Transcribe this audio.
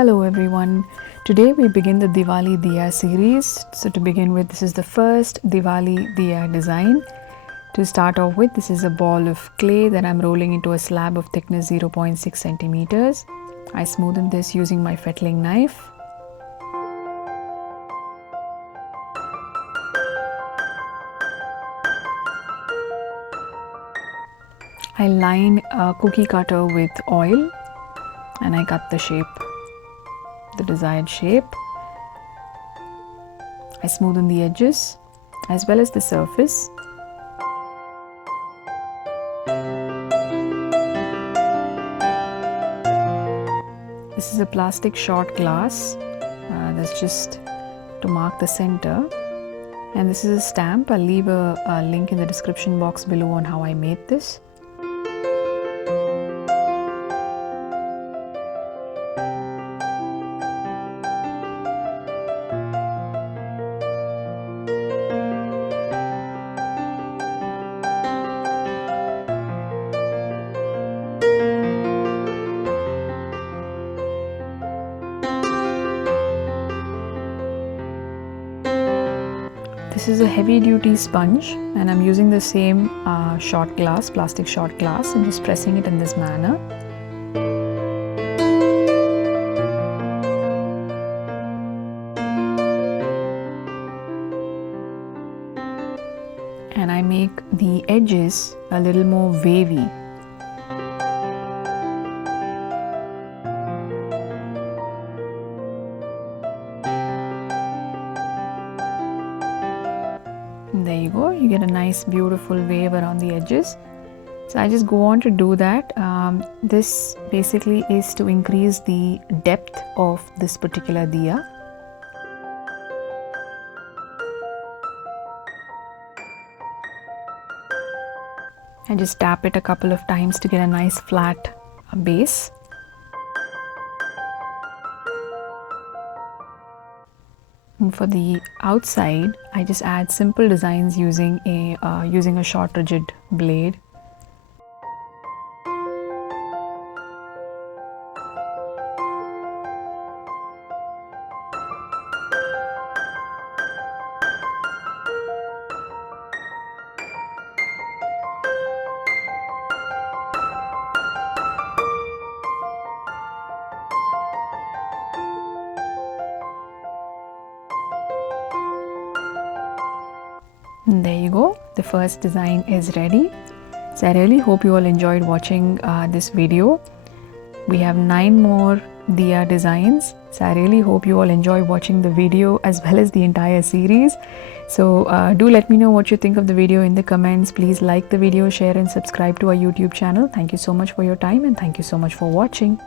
Hello everyone. Today we begin the Diwali Diya series. So to begin with, this is the first Diwali Diya design. To start off with, this is a ball of clay that I'm rolling into a slab of thickness 0.6 centimeters. I smoothen this using my fettling knife. I line a cookie cutter with oil and I cut the shape, the desired shape. I smoothen the edges as well as the surface. This is a plastic shot glass that's just to mark the center, and this is a stamp. I'll leave a link in the description box below on how I made this. This is a heavy duty sponge and I'm using the same shot glass, plastic shot glass, and just pressing it in this manner. And I make the edges a little more wavy. There you go, you get a nice beautiful wave around the edges. So I just go on to do that. This basically is to increase the depth of this particular diya. I just tap it a couple of times to get a nice flat base. And for the outside, I just add simple designs using a short rigid blade. And there you go, the first design is ready. So I really hope you all enjoyed watching this video. We have 9 more diya designs, so I really hope you all enjoy watching the video as well as the entire series. So do let me know what you think of the video in the comments. Please like the video, share and subscribe to our YouTube channel. Thank you so much for your time and thank you so much for watching.